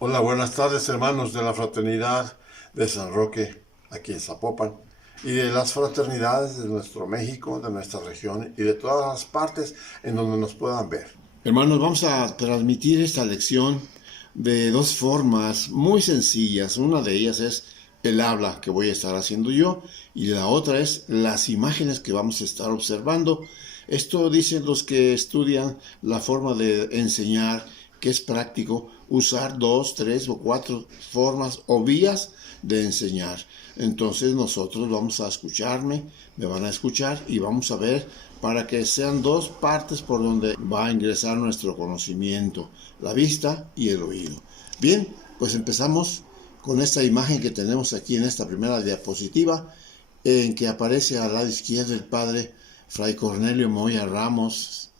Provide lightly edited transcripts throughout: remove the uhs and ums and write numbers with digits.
Hola, buenas tardes hermanos de la Fraternidad de San Roque, aquí en Zapopan, y de las fraternidades de nuestro México, de nuestra región y de todas las partes en donde nos puedan ver. Hermanos, vamos a transmitir esta lección de dos formas muy sencillas. Una de ellas es el habla que voy a estar haciendo yo y la otra es las imágenes que vamos a estar observando. Esto dicen los que estudian la forma de enseñar, que es práctico usar dos, tres o cuatro formas o vías de enseñar. Entonces nosotros vamos a escucharme, me van a escuchar y vamos a ver para que sean dos partes por donde va a ingresar nuestro conocimiento, la vista y el oído. Bien, pues empezamos con esta imagen que tenemos aquí en esta primera diapositiva, en que aparece al lado izquierdo el padre Fray Cornelio Moya Ramos,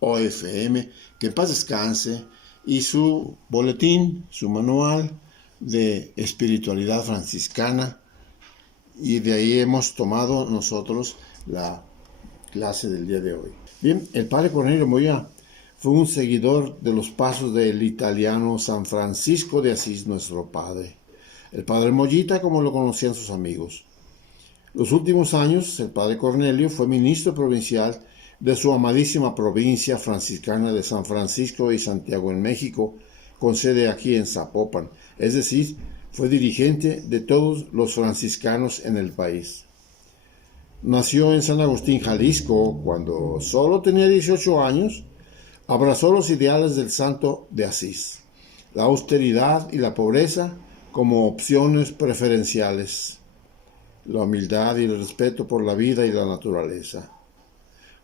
OFM, que en paz descanse, y su boletín, su manual de espiritualidad franciscana, y de ahí hemos tomado nosotros la clase del día de hoy. Bien, el padre Cornelio Moya fue un seguidor de los pasos del italiano San Francisco de Asís, nuestro padre. El padre Moyita, como lo conocían sus amigos. Los últimos años, el padre Cornelio fue ministro provincial de su amadísima provincia franciscana de San Francisco y Santiago en México, con sede aquí en Zapopan, es decir, fue dirigente de todos los franciscanos en el país. Nació en San Agustín, Jalisco, cuando solo tenía 18 años, abrazó los ideales del santo de Asís, la austeridad y la pobreza como opciones preferenciales, la humildad y el respeto por la vida y la naturaleza.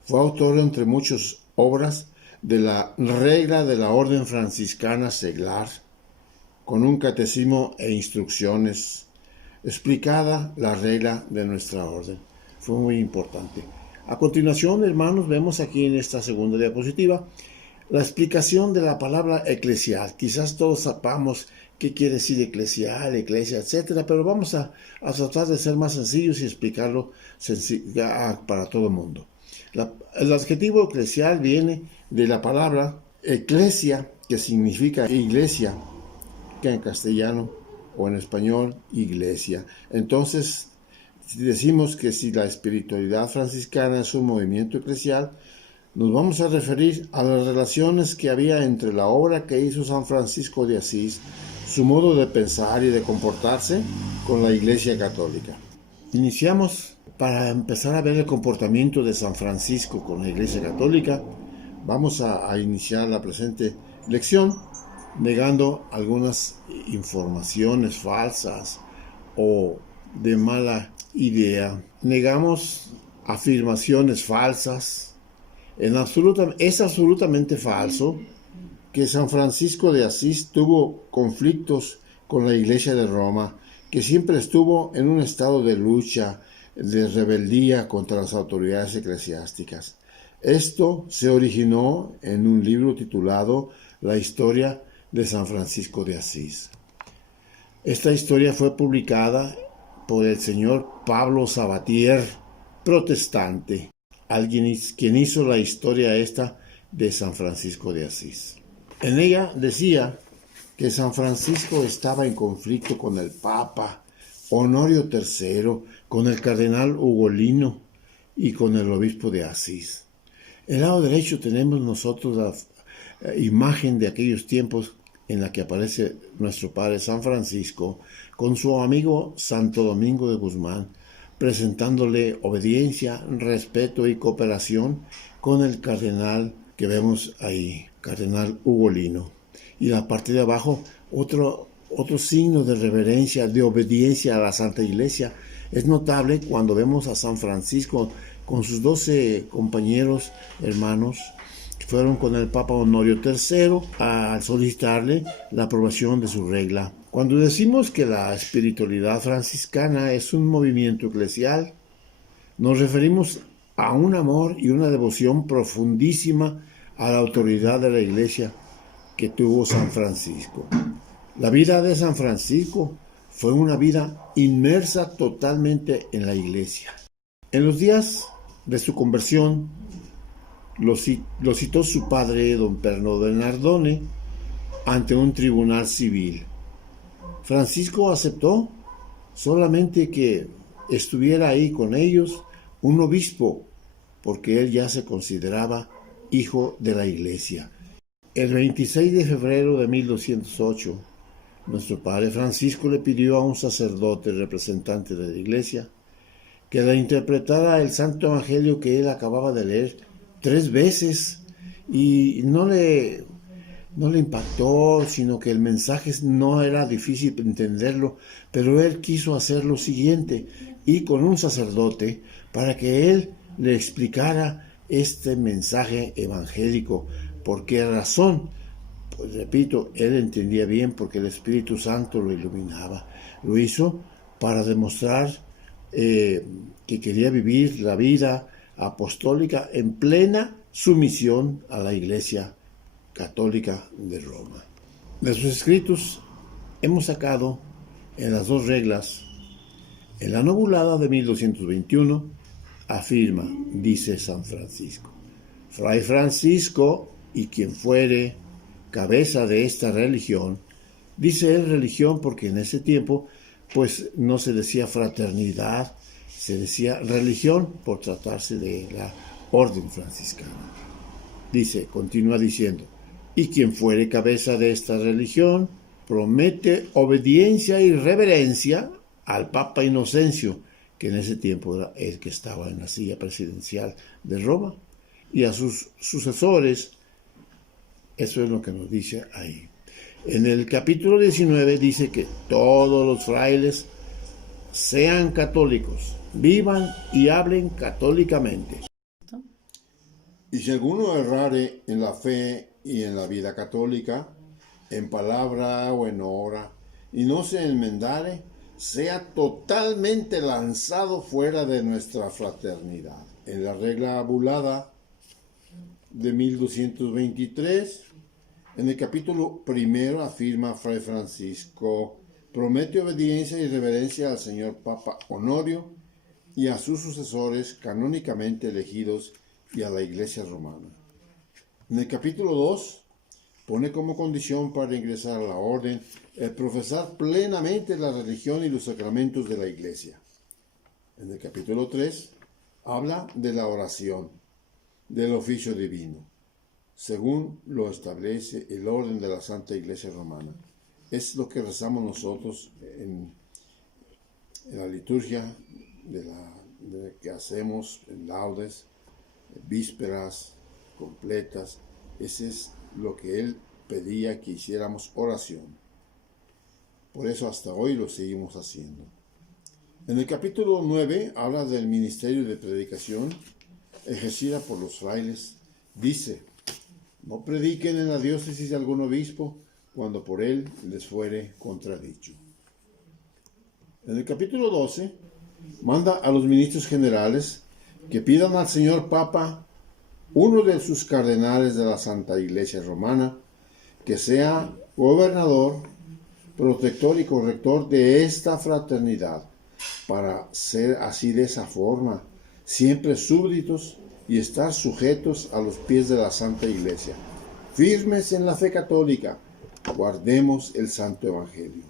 Fue autor, entre muchas obras, de la regla de la orden franciscana seglar, con un catecismo e instrucciones, explicada la regla de nuestra orden. Fue muy importante. A continuación, hermanos, vemos aquí en esta segunda diapositiva la explicación de la palabra eclesial. Quizás todos sepamos qué quiere decir eclesial, iglesia, etc., pero vamos a tratar de ser más sencillos y explicarlo para todo el mundo. El adjetivo eclesial viene de la palabra eclesia, que significa iglesia, que en castellano o en español, iglesia. Entonces, si decimos que si la espiritualidad franciscana es un movimiento eclesial, nos vamos a referir a las relaciones que había entre la obra que hizo San Francisco de Asís, su modo de pensar y de comportarse con la Iglesia Católica. Iniciamos para empezar a ver el comportamiento de San Francisco con la Iglesia Católica. Vamos a iniciar la presente lección negando algunas informaciones falsas o de mala idea. Negamos afirmaciones falsas. Es absolutamente falso que San Francisco de Asís tuvo conflictos con la Iglesia de Roma, que siempre estuvo en un estado de lucha, de rebeldía contra las autoridades eclesiásticas. Esto se originó en un libro titulado La historia de San Francisco de Asís. Esta historia fue publicada por el señor Pablo Sabatier, protestante, quien hizo la historia esta de San Francisco de Asís. En ella decía que San Francisco estaba en conflicto con el Papa Honorio III, con el cardenal Ugolino y con el obispo de Asís. En el lado derecho tenemos nosotros la imagen de aquellos tiempos en la que aparece nuestro padre San Francisco con su amigo Santo Domingo de Guzmán, presentándole obediencia, respeto y cooperación con el cardenal que vemos ahí, cardenal Ugolino. Y la parte de abajo, otro signo de reverencia, de obediencia a la Santa Iglesia. Es notable cuando vemos a San Francisco con sus 12 compañeros, hermanos, que fueron con el Papa Honorio III a solicitarle la aprobación de su regla. Cuando decimos que la espiritualidad franciscana es un movimiento eclesial, nos referimos a un amor y una devoción profundísima a la autoridad de la Iglesia que tuvo San Francisco. La vida de San Francisco fue una vida inmersa totalmente en la Iglesia. En los días de su conversión, lo citó su padre, don Perno de Nardone, ante un tribunal civil. Francisco aceptó solamente que estuviera ahí con ellos un obispo, porque él ya se consideraba hijo de la Iglesia. El 26 de febrero de 1208, nuestro padre Francisco le pidió a un sacerdote representante de la Iglesia que le interpretara el Santo Evangelio que él acababa de leer 3 veces y no le impactó, sino que el mensaje no era difícil entenderlo, pero él quiso hacer lo siguiente, ir con un sacerdote para que él le explicara este mensaje evangélico. ¿Por qué razón? Pues repito, él entendía bien porque el Espíritu Santo lo iluminaba. Lo hizo para demostrar que quería vivir la vida apostólica en plena sumisión a la Iglesia Católica de Roma. De sus escritos hemos sacado en las 2 reglas. En la Novulada de 1221 afirma, dice San Francisco: Fray Francisco y quien fuere cabeza de esta religión, dice él religión porque en ese tiempo pues no se decía fraternidad, se decía religión por tratarse de la orden franciscana. Dice, continúa diciendo, y quien fuere cabeza de esta religión promete obediencia y reverencia al Papa Inocencio, que en ese tiempo era el que estaba en la silla presidencial de Roma, y a sus sucesores. Eso es lo que nos dice ahí. En el capítulo 19 dice que todos los frailes sean católicos, vivan y hablen católicamente. Y si alguno errare en la fe y en la vida católica, en palabra o en obra, y no se enmendare, sea totalmente lanzado fuera de nuestra fraternidad. En la regla abulada de 1223, en el capítulo 1 afirma Fray Francisco, promete obediencia y reverencia al señor Papa Honorio y a sus sucesores canónicamente elegidos y a la Iglesia romana. En el capítulo 2 pone como condición para ingresar a la orden el profesar plenamente la religión y los sacramentos de la Iglesia. En el capítulo 3 habla de la oración, del oficio divino, según lo establece el orden de la Santa Iglesia Romana. Es lo que rezamos nosotros en la liturgia de que hacemos en laudes, vísperas completas. Ese es lo que él pedía que hiciéramos oración. Por eso hasta hoy lo seguimos haciendo. En el capítulo 9 habla del ministerio de predicación ejercida por los frailes. Dice, no prediquen en la diócesis de algún obispo cuando por él les fuere contradicho. En el capítulo 12 manda a los ministros generales que pidan al señor Papa, uno de sus cardenales de la Santa Iglesia Romana, que sea gobernador, protector y corrector de esta fraternidad, para ser así de esa forma, siempre súbditos y estar sujetos a los pies de la Santa Iglesia, firmes en la fe católica, guardemos el Santo Evangelio.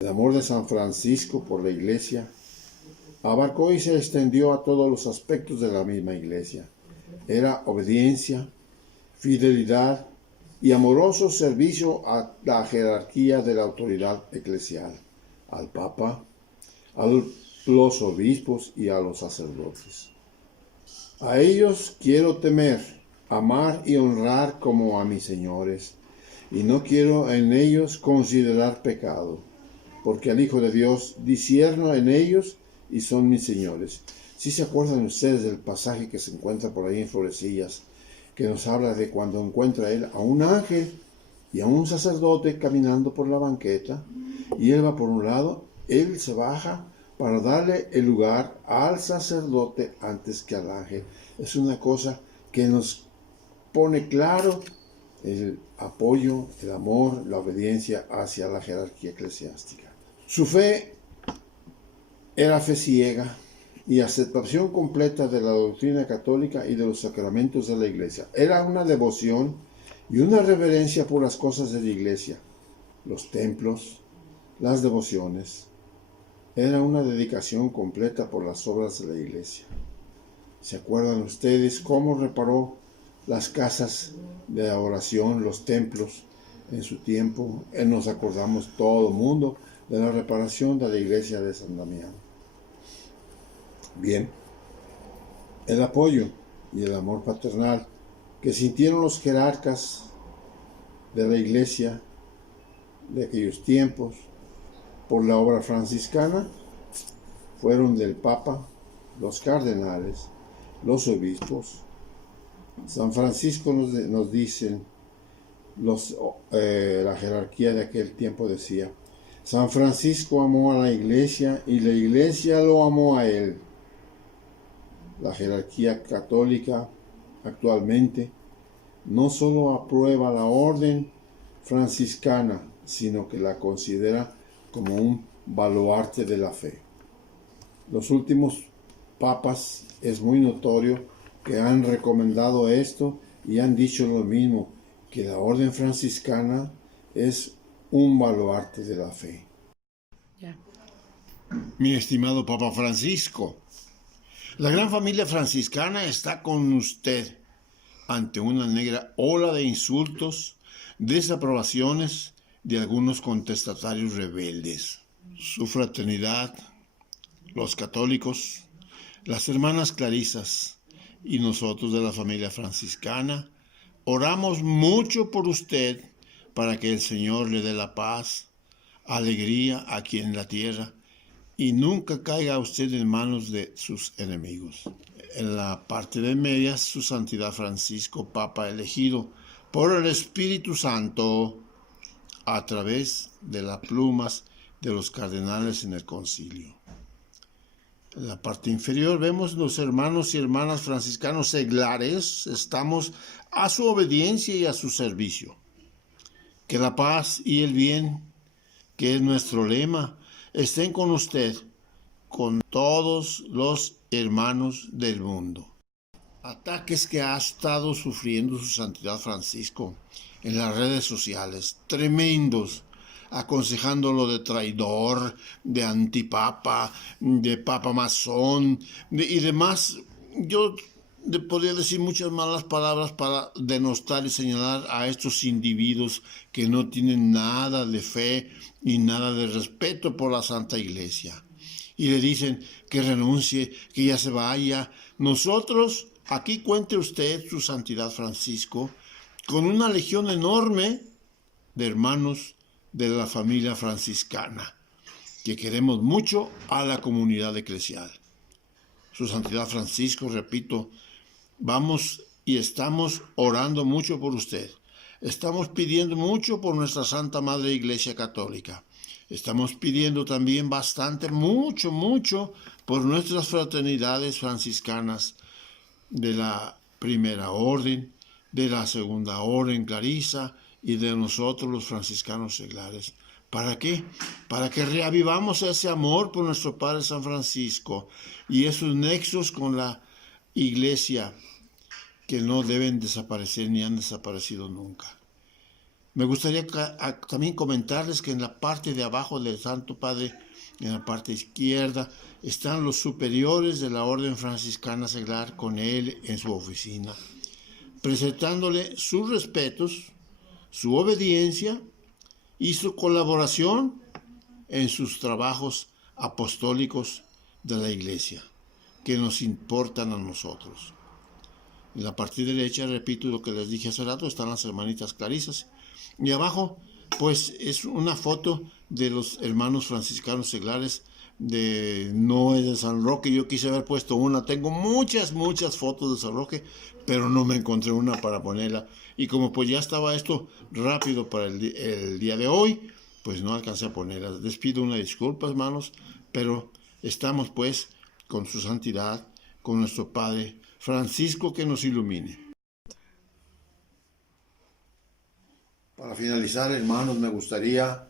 El amor de San Francisco por la Iglesia abarcó y se extendió a todos los aspectos de la misma Iglesia. Era obediencia, fidelidad y amoroso servicio a la jerarquía de la autoridad eclesial, al Papa, a los obispos y a los sacerdotes. A ellos quiero temer, amar y honrar como a mis señores, y no quiero en ellos considerar pecado, porque al Hijo de Dios discierno en ellos y son mis señores. ¿Sí se acuerdan ustedes del pasaje que se encuentra por ahí en Florecillas, que nos habla de cuando encuentra él a un ángel y a un sacerdote caminando por la banqueta, y él va por un lado, él se baja para darle el lugar al sacerdote antes que al ángel? Es una cosa que nos pone claro el apoyo, el amor, la obediencia hacia la jerarquía eclesiástica. Su fe era fe ciega y aceptación completa de la doctrina católica y de los sacramentos de la Iglesia. Era una devoción y una reverencia por las cosas de la iglesia, los templos, las devociones. Era una dedicación completa por las obras de la iglesia. ¿Se acuerdan ustedes cómo reparó las casas de oración, los templos en su tiempo? Nos acordamos todo el mundo de la reparación de la iglesia de San Damián. Bien, el apoyo y el amor paternal que sintieron los jerarcas de la iglesia de aquellos tiempos por la obra franciscana fueron del Papa, los cardenales, los obispos. San Francisco nos dicen, la jerarquía de aquel tiempo decía: San Francisco amó a la iglesia y la iglesia lo amó a él. La jerarquía católica actualmente no solo aprueba la orden franciscana, sino que la considera como un baluarte de la fe. Los últimos papas es muy notorio que han recomendado esto y han dicho lo mismo, que la orden franciscana es un baluarte de la fe. Ya. Mi estimado Papa Francisco, la gran familia franciscana está con usted ante una negra ola de insultos, desaprobaciones de algunos contestatarios rebeldes. Su fraternidad, los católicos, las hermanas clarisas y nosotros de la familia franciscana oramos mucho por usted para que el Señor le dé la paz, alegría aquí en la tierra y nunca caiga usted en manos de sus enemigos. En la parte de medias, su santidad Francisco, Papa elegido por el Espíritu Santo a través de las plumas de los cardenales en el concilio. En la parte inferior vemos los hermanos y hermanas franciscanos seglares, estamos a su obediencia y a su servicio. Que la paz y el bien, que es nuestro lema, estén con usted, con todos los hermanos del mundo. Ataques que ha estado sufriendo su santidad Francisco en las redes sociales, tremendos, aconsejándolo de traidor, de antipapa, de papa masón y demás. Yo podría decir muchas malas palabras para denostar y señalar a estos individuos que no tienen nada de fe y nada de respeto por la Santa Iglesia. Y le dicen que renuncie, que ya se vaya. Nosotros, aquí cuente usted, su santidad Francisco, con una legión enorme de hermanos de la familia franciscana, que queremos mucho a la comunidad eclesial. Su santidad Francisco, repito, vamos y estamos orando mucho por usted. Estamos pidiendo mucho por nuestra Santa Madre Iglesia Católica. Estamos pidiendo también bastante, mucho por nuestras fraternidades franciscanas de la primera orden, de la segunda orden clarisa y de nosotros los franciscanos seglares. ¿Para qué? Para que reavivamos ese amor por nuestro Padre San Francisco y esos nexos con la Iglesia que no deben desaparecer ni han desaparecido nunca. Me gustaría también comentarles que en la parte de abajo del Santo Padre, en la parte izquierda, están los superiores de la Orden Franciscana Seglar con él en su oficina, presentándole sus respetos, su obediencia y su colaboración en sus trabajos apostólicos de la Iglesia, que nos importan a nosotros. En la parte derecha, repito lo que les dije hace rato, están las hermanitas clarisas. Y abajo, pues, es una foto de los hermanos franciscanos seglares no es de San Roque. Yo quise haber puesto una. Tengo muchas fotos de San Roque, pero no me encontré una para ponerla. Y como pues ya estaba esto rápido para el día de hoy, pues no alcancé a ponerla. Les pido una disculpa, hermanos, pero estamos pues con su santidad, con nuestro Padre Francisco, que nos ilumine. Para finalizar, hermanos, me gustaría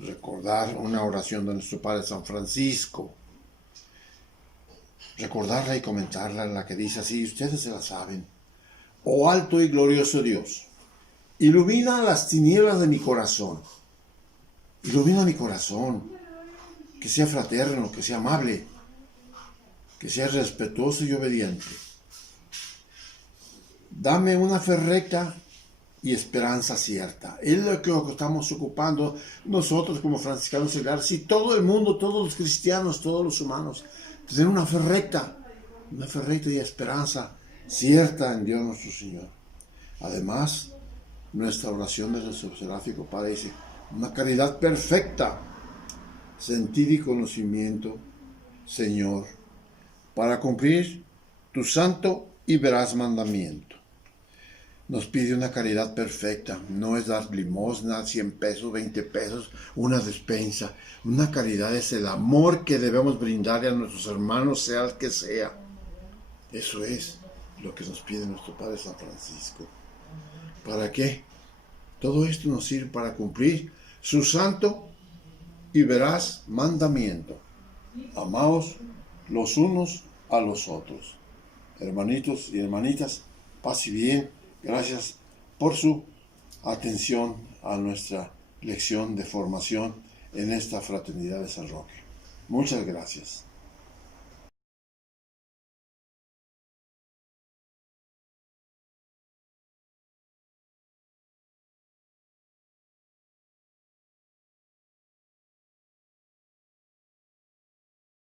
recordar una oración de nuestro Padre San Francisco. Recordarla y comentarla, en la que dice así, ustedes se la saben. Oh alto y glorioso Dios, ilumina las tinieblas de mi corazón. Ilumina mi corazón, que sea fraterno, que sea amable, que sea respetuoso y obediente. Dame una fe recta y esperanza cierta. Es lo que estamos ocupando nosotros como franciscanos seglares y todo el mundo, todos los cristianos, todos los humanos. Tener una fe recta y esperanza cierta en Dios nuestro Señor. Además, nuestra oración de nuestro seráfico Padre dice, una caridad perfecta, sentido y conocimiento, Señor, para cumplir tu santo y veraz mandamiento. Nos pide una caridad perfecta, no es dar limosna, 100 pesos, 20 pesos, una despensa. Una caridad es el amor que debemos brindarle a nuestros hermanos, sea el que sea. Eso es lo que nos pide nuestro Padre San Francisco. ¿Para qué? Todo esto nos sirve para cumplir su santo y veraz mandamiento. Amaos los unos a los otros. Hermanitos y hermanitas, paz y bien. Gracias por su atención a nuestra lección de formación en esta Fraternidad de San Roque. Muchas gracias.